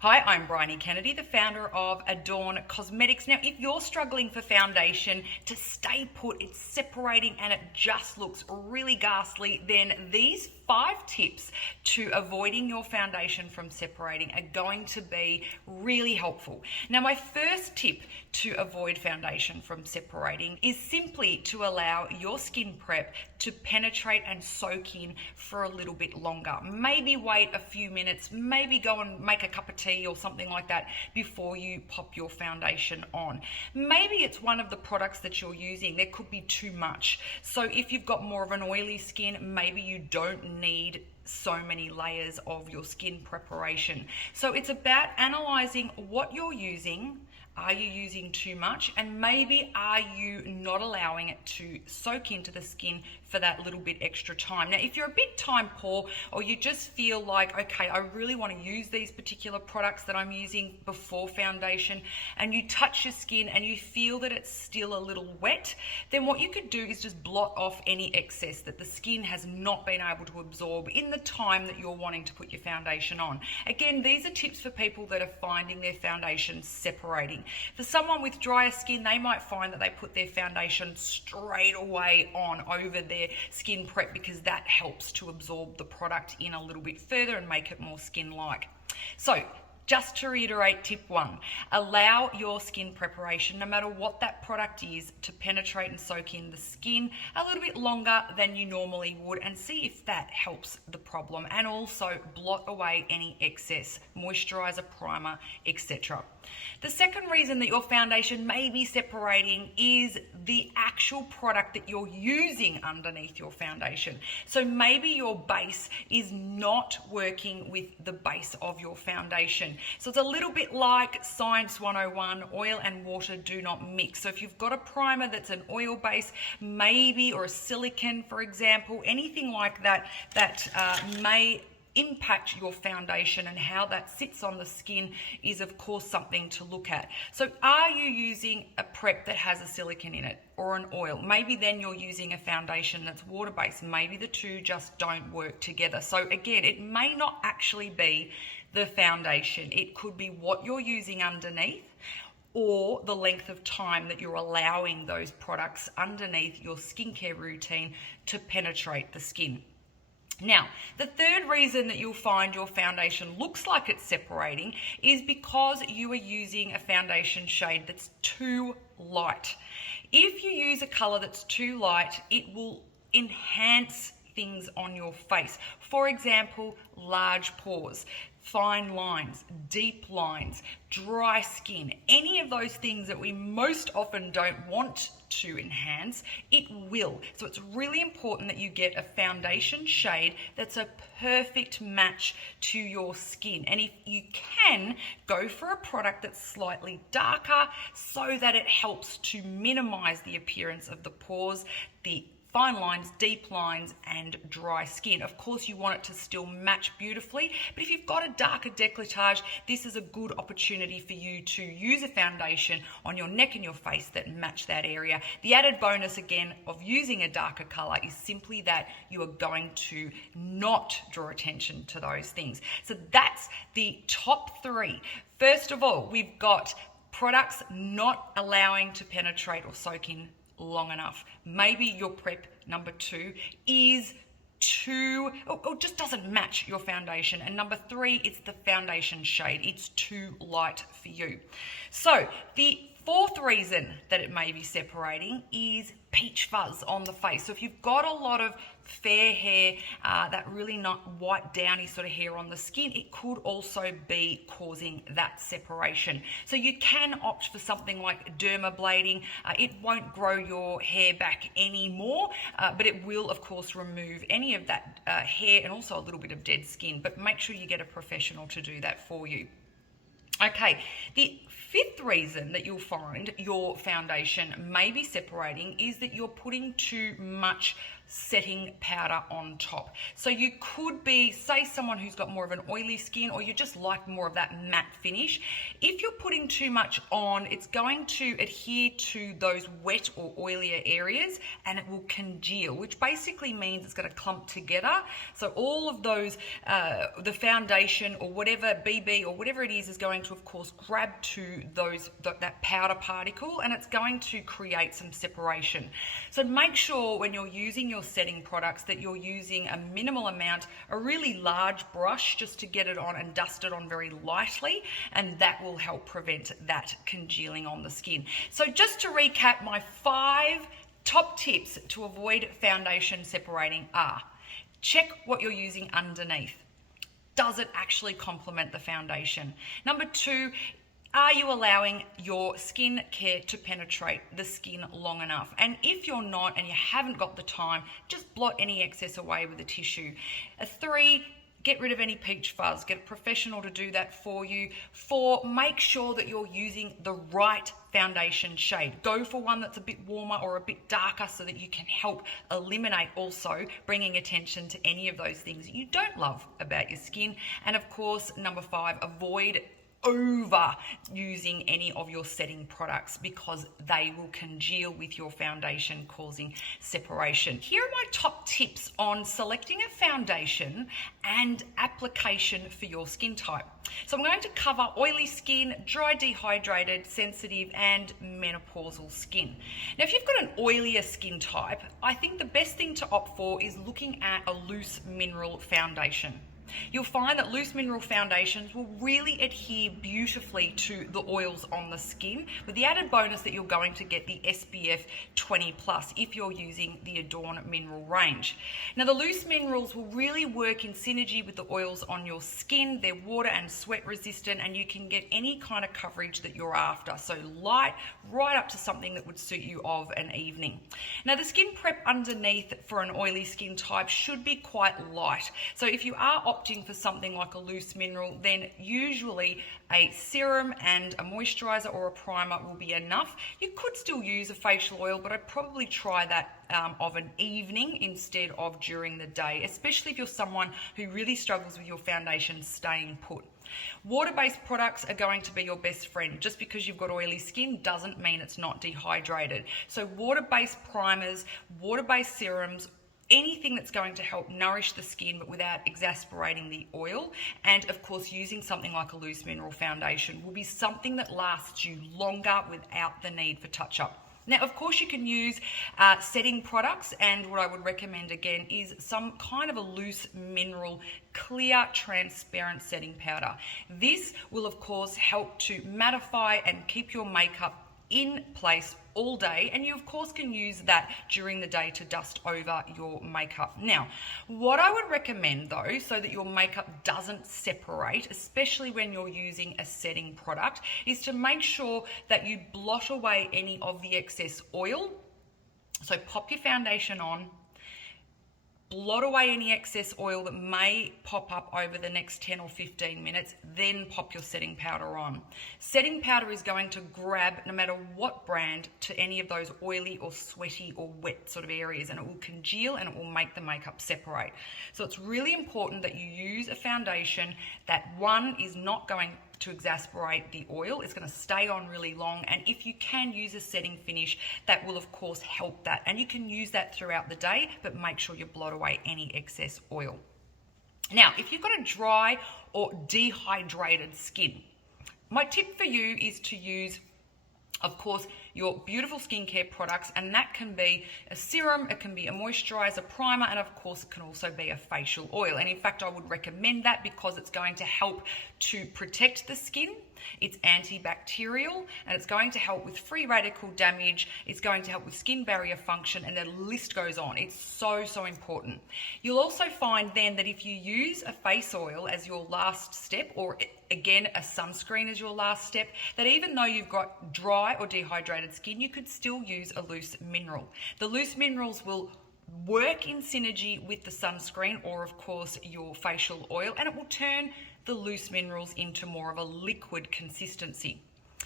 Hi, I'm Briony Kennedy, the founder of Adorn Cosmetics. Now, if you're struggling for foundation to stay put, it's separating and it just looks really ghastly, then these 5 tips to avoiding your foundation from separating are going to be really helpful. Now, my first tip to avoid foundation from separating is simply to allow your skin prep to penetrate and soak in for a little bit longer. Maybe wait a few minutes, maybe go and make a cup of tea or something like that before you pop your foundation on. Maybe it's one of the products that you're using. There could be too much. So if you've got more of an oily skin, maybe you don't need so many layers of your skin preparation. So it's about analyzing what you're using. Are you using too much? And maybe are you not allowing it to soak into the skin for that little bit extra time? Now, if you're a bit time poor or you just feel like, okay, I really want to use these particular products that I'm using before foundation, and you touch your skin and you feel that it's still a little wet, then what you could do is just blot off any excess that the skin has not been able to absorb in the time that you're wanting to put your foundation on. Again, these are tips for people that are finding their foundation separating. For someone with drier skin, they might find that they put their foundation straight away on over their skin prep because that helps to absorb the product in a little bit further and make it more skin-like. So, just to reiterate, tip 1, allow your skin preparation, no matter what that product is, to penetrate and soak in the skin a little bit longer than you normally would, and see if that helps the problem. And also blot away any excess moisturizer, primer, etc. The second reason that your foundation may be separating is the actual product that you're using underneath your foundation. So maybe your base is not working with the base of your foundation. So it's a little bit like Science 101, oil and water do not mix. So if you've got a primer that's an oil base, maybe, or a silicone, for example, anything like that, may impact your foundation, and how that sits on the skin is of course something to look at. So are you using a prep that has a silicone in it or an oil? Maybe then you're using a foundation that's water-based. Maybe the two just don't work together. So again, it may not actually be the foundation. It could be what you're using underneath, or the length of time that you're allowing those products underneath your skincare routine to penetrate the skin. Now, the third reason that you'll find your foundation looks like it's separating is because you are using a foundation shade that's too light. If you use a color that's too light, it will enhance things on your face. For example, large pores, fine lines, deep lines, dry skin, any of those things that we most often don't want to enhance, it will. So it's really important that you get a foundation shade that's a perfect match to your skin. And if you can, go for a product that's slightly darker so that it helps to minimize the appearance of the pores, the fine lines, deep lines, and dry skin. Of course, you want it to still match beautifully, but if you've got a darker décolletage, this is a good opportunity for you to use a foundation on your neck and your face that match that area. The added bonus, again, of using a darker color is simply that you are going to not draw attention to those things. So that's the top 3. First of all, we've got products not allowing to penetrate or soak in long enough. Maybe your prep, number 2, is too, or just doesn't match your foundation. And number 3, it's the foundation shade. It's too light for you. So the fourth reason that it may be separating is peach fuzz on the face. So if you've got a lot of fair hair, that really not white downy sort of hair on the skin, it could also be causing that separation. So you can opt for something like dermablading. It won't grow your hair back anymore, but it will of course remove any of that hair and also a little bit of dead skin. But make sure you get a professional to do that for you. Okay, the fifth reason that you'll find your foundation may be separating is that you're putting too much setting powder on top. So you could be, say, someone who's got more of an oily skin, or you just like more of that matte finish. If you're putting too much on, it's going to adhere to those wet or oilier areas, and it will congeal, which basically means it's going to clump together. So all of those, the foundation or whatever, BB or whatever it is going to, of course, grab to that powder particle, and it's going to create some separation. So make sure when you're using your setting products that you're using a minimal amount, a really large brush just to get it on and dust it on very lightly, and that will help prevent that congealing on the skin. So just to recap, my 5 top tips to avoid foundation separating are: check what you're using underneath. Does it actually complement the foundation? Number 2, are you allowing your skin care to penetrate the skin long enough? And if you're not and you haven't got the time, just blot any excess away with a tissue. 3, get rid of any peach fuzz. Get a professional to do that for you. 4, make sure that you're using the right foundation shade. Go for one that's a bit warmer or a bit darker so that you can help eliminate also bringing attention to any of those things that you don't love about your skin. And of course, number 5, avoid over using any of your setting products because they will congeal with your foundation, causing separation. Here are my top tips on selecting a foundation and application for your skin type. So I'm going to cover oily skin, dry, dehydrated, sensitive, and menopausal skin. Now, if you've got an oilier skin type, I think the best thing to opt for is looking at a loose mineral foundation. You'll find that loose mineral foundations will really adhere beautifully to the oils on the skin, with the added bonus that you're going to get the SPF 20+ if you're using the Adorn mineral range. Now, the loose minerals will really work in synergy with the oils on your skin. They're water and sweat resistant, and you can get any kind of coverage that you're after. So light, right up to something that would suit you of an evening. Now, the skin prep underneath for an oily skin type should be quite light. So if you are opting for something like a loose mineral, then usually a serum and a moisturizer or a primer will be enough. You could still use a facial oil, but I'd probably try that of an evening instead of during the day, especially if you're someone who really struggles with your foundation staying put. Water-based products are going to be your best friend. Just because you've got oily skin doesn't mean it's not dehydrated. So water-based primers, water-based serums, anything that's going to help nourish the skin but without exasperating the oil, and of course using something like a loose mineral foundation will be something that lasts you longer without the need for touch-up. Now, of course, you can use setting products, and what I would recommend again is some kind of a loose mineral, clear, transparent setting powder. This will, of course, help to mattify and keep your makeup in place all day, and you of course can use that during the day to dust over your makeup. Now, what I would recommend though, so that your makeup doesn't separate, especially when you're using a setting product, is to make sure that you blot away any of the excess oil. So pop your foundation on, blot away any excess oil that may pop up over the next 10 or 15 minutes, then pop your setting powder on. Setting powder is going to grab, no matter what brand, to any of those oily or sweaty or wet sort of areas, and it will congeal and it will make the makeup separate. So it's really important that you use a foundation that, one, is not going to exasperate the oil. It's going to stay on really long, and if you can use a setting finish, that will of course help that, and you can use that throughout the day, but make sure you blot away any excess oil. Now, if you've got a dry or dehydrated skin, my tip for you is to use, of course, your beautiful skincare products, and that can be a serum, it can be a moisturizer, primer, and of course it can also be a facial oil. And in fact, I would recommend that because it's going to help to protect the skin. It's antibacterial, and it's going to help with free radical damage. It's going to help with skin barrier function, and the list goes on. It's so, so important. You'll also find then that if you use a face oil as your last step, or again, a sunscreen as your last step, that even though you've got dry or dehydrated skin, you could still use a loose mineral. The loose minerals will work in synergy with the sunscreen or of course your facial oil, and it will turn the loose minerals into more of a liquid consistency.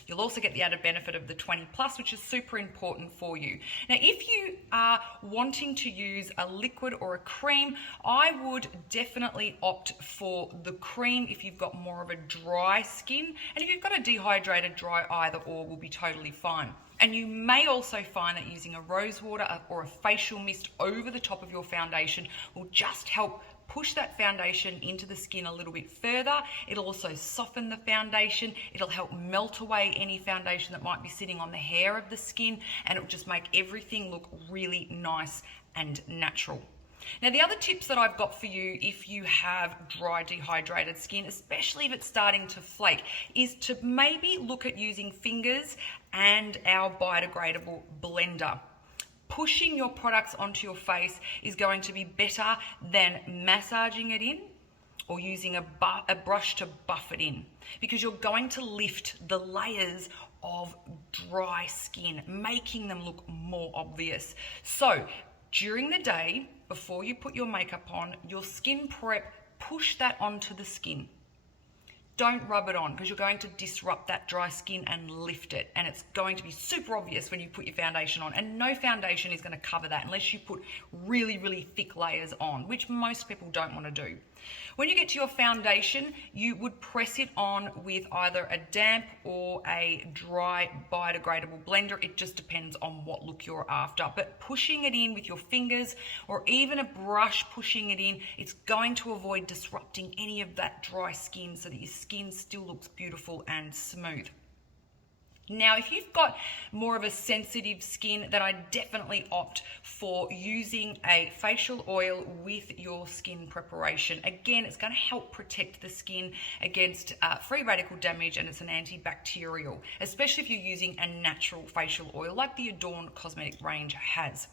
You'll also get the added benefit of the 20 plus, which is super important for you. Now, if you are wanting to use a liquid or a cream, I would definitely opt for the cream if you've got more of a dry skin. And if you've got a dehydrated dry, either or will be totally fine. And you may also find that using a rose water or a facial mist over the top of your foundation will just help push that foundation into the skin a little bit further. It'll also soften the foundation. It'll help melt away any foundation that might be sitting on the hair of the skin, and it'll just make everything look really nice and natural. Now, the other tips that I've got for you if you have dry, dehydrated skin, especially if it's starting to flake, is to maybe look at using fingers and our biodegradable blender. Pushing your products onto your face is going to be better than massaging it in or using a brush to buff it in, because you're going to lift the layers of dry skin, making them look more obvious. So during the day, before you put your makeup on, your skin prep, push that onto the skin. Don't rub it on, because you're going to disrupt that dry skin and lift it. And it's going to be super obvious when you put your foundation on. And no foundation is going to cover that unless you put really, really thick layers on, which most people don't want to do. When you get to your foundation, you would press it on with either a damp or a dry biodegradable blender. It just depends on what look you're after. But pushing it in with your fingers or even a brush pushing it in, it's going to avoid disrupting any of that dry skin so that your skin still looks beautiful and smooth. Now, if you've got more of a sensitive skin, then I definitely opt for using a facial oil with your skin preparation. Again, it's going to help protect the skin against free radical damage, and it's an antibacterial, especially if you're using a natural facial oil like the Adorn Cosmetic range has.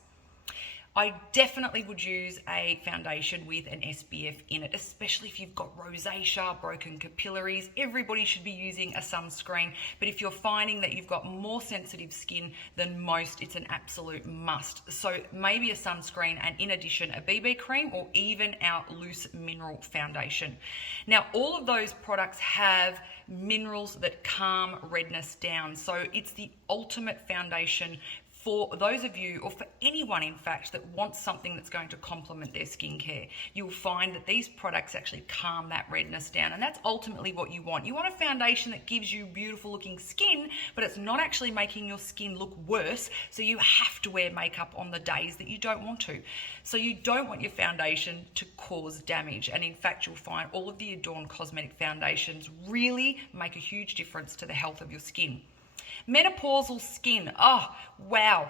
I definitely would use a foundation with an SPF in it, especially if you've got rosacea, broken capillaries. Everybody should be using a sunscreen, but if you're finding that you've got more sensitive skin than most, it's an absolute must. So maybe a sunscreen, and in addition, a BB cream or even our loose mineral foundation. Now, all of those products have minerals that calm redness down, so it's the ultimate foundation for those of you, or for anyone in fact, that wants something that's going to complement their skincare. You'll find that these products actually calm that redness down, and that's ultimately what you want. You want a foundation that gives you beautiful looking skin, but it's not actually making your skin look worse, so you have to wear makeup on the days that you don't want to. So you don't want your foundation to cause damage, and in fact you'll find all of the Adorn Cosmetic foundations really make a huge difference to the health of your skin. Menopausal skin. Oh, wow.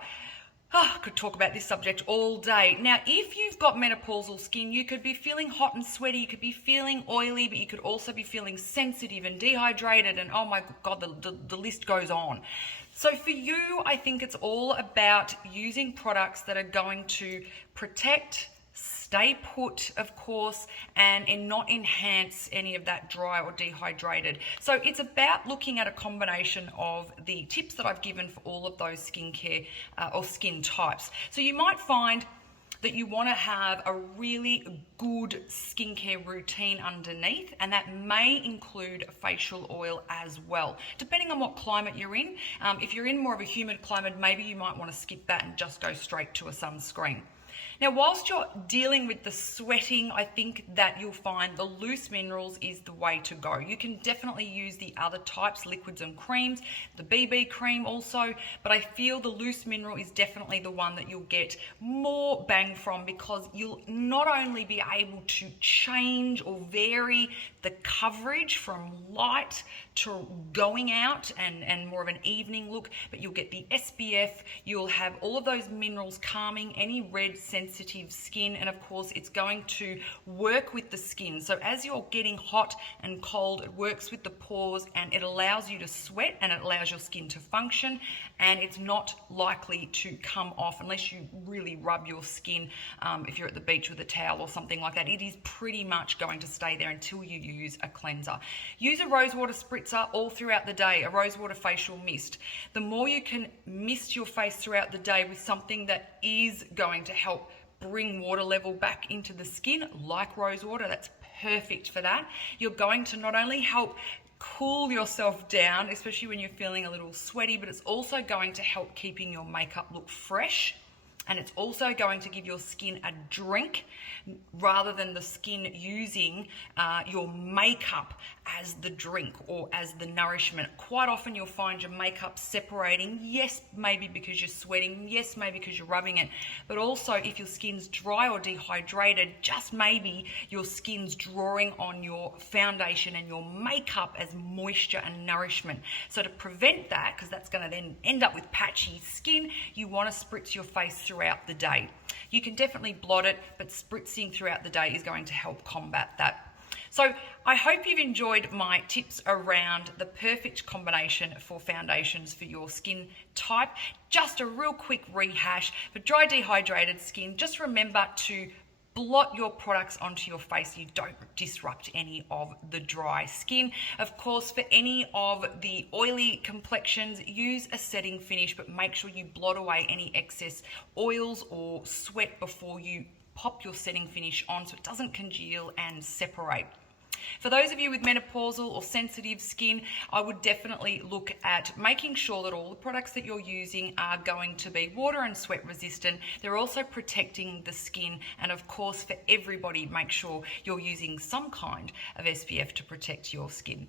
Oh, I could talk about this subject all day. Now, if you've got menopausal skin, you could be feeling hot and sweaty, you could be feeling oily, but you could also be feeling sensitive and dehydrated, and oh my God, the list goes on. So for you, I think it's all about using products that are going to protect, stay put, of course, and not enhance any of that dry or dehydrated. So it's about looking at a combination of the tips that I've given for all of those skincare or skin types. So you might find that you want to have a really good skincare routine underneath, and that may include a facial oil as well, depending on what climate you're in. If you're in more of a humid climate, maybe you might want to skip that and just go straight to a sunscreen. Now, whilst you're dealing with the sweating, I think that you'll find the loose minerals is the way to go. You can definitely use the other types, liquids and creams, the BB cream also, but I feel the loose mineral is definitely the one that you'll get more bang from, because you'll not only be able to change or vary the coverage from light to going out and more of an evening look, but you'll get the SPF, you'll have all of those minerals calming any red sensitive skin, and of course it's going to work with the skin. So as you're getting hot and cold, it works with the pores and it allows you to sweat and it allows your skin to function, and it's not likely to come off unless you really rub your skin. If you're at the beach with a towel or something like that, it is pretty much going to stay there until you use a cleanser. Use a rosewater spritzer all throughout the day, a rosewater facial mist. The more you can mist your face throughout the day with something that is going to help bring water level back into the skin, like rosewater, that's perfect for that. You're going to not only help cool yourself down, especially when you're feeling a little sweaty, but it's also going to help keeping your makeup look fresh. And it's also going to give your skin a drink rather than the skin using your makeup as the drink or as the nourishment. Quite often you'll find your makeup separating. Yes, maybe because you're sweating. Yes, maybe because you're rubbing it. But also if your skin's dry or dehydrated, just maybe your skin's drawing on your foundation and your makeup as moisture and nourishment. So to prevent that, because that's going to then end up with patchy skin, you want to spritz your face throughout the day. You can definitely blot it, but spritzing throughout the day is going to help combat that. So I hope you've enjoyed my tips around the perfect combination for foundations for your skin type. Just a real quick rehash. For dry, dehydrated skin, just remember to blot your products onto your face so you don't disrupt any of the dry skin. Of course, for any of the oily complexions, use a setting finish, but make sure you blot away any excess oils or sweat before you pop your setting finish on so it doesn't congeal and separate. For those of you with menopausal or sensitive skin, I would definitely look at making sure that all the products that you're using are going to be water and sweat resistant. They're also protecting the skin, and of course for everybody, make sure you're using some kind of SPF to protect your skin.